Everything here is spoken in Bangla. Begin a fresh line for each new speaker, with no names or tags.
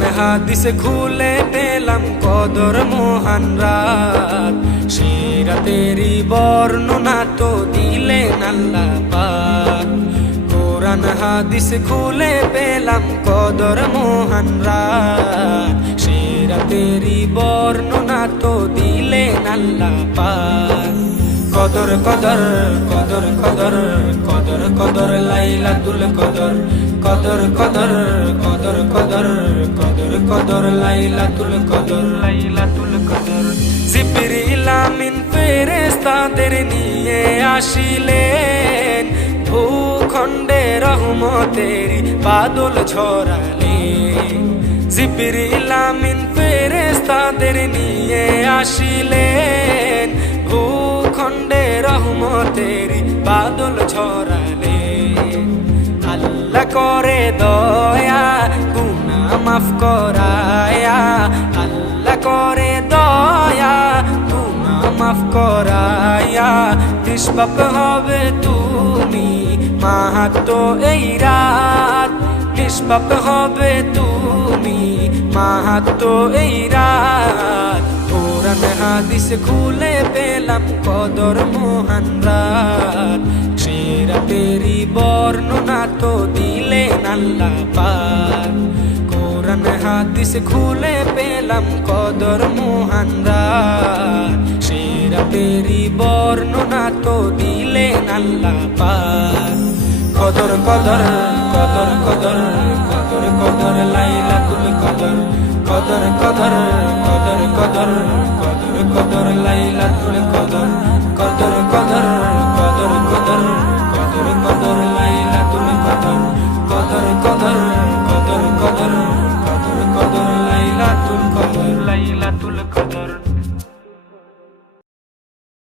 হাদিস খুলে পেলাম কদর মহান রাত। সে রাতেরই বর্ণনা তো দিলেন আল্লাহ পাক। কোরআন হাদিস খুলে পেলাম কদর মহান রাত। সে রাতেরই বর্ণনা তো দিলেন আল্লাহ পাক। কদর কদর কদর কদর কদর কদর লাইলাতুল কদর কদর কদর কদর কদর কদর কদর লাইলাতুল কদর লাইলাতুল কদর জিবরিল আমিন ফেরেশতাদের নিয়ে আসিলেন ভূখণ্ডে রহমতেরি বাদল ছড়ালেন জিবরিল আমিন ফেরেশতাদের নিয়ে আসিলেন রহমতেরি বাদল ছড়ালেন আল্লাহ করে দয়া, গুনা মাফ করায়া। আল্লাহ করে দয়া, গুনা মাফ করায়া। নিষ্পাপ হবে তুমি, মাহাত্ম এই রাত। নিষ্পাপ হবে তুমি, মাহাত্ম এই রাত। কোরআন হাদিস খুলে পেলাম কদর মহান রাত তেরি বর্ণনা তো দিলেন আল্লাহ পাক। কোরআন হাদিস খুলে পেলাম কদর মহান রাত তেরি বর্ণনা তো দিলেন আল্লাহ পাক। কদর কদর কদর কদর কদর কদর, লাইলাতুল কদর। কদর কদর কদর কদর লাইলাতুল কদর কদর কদর কদর কদর কদর কদর লাইলাতুল কদর কদর কদর কদর কদর কদর কদর লাইলাতুল কদর লাইলাতুল কদর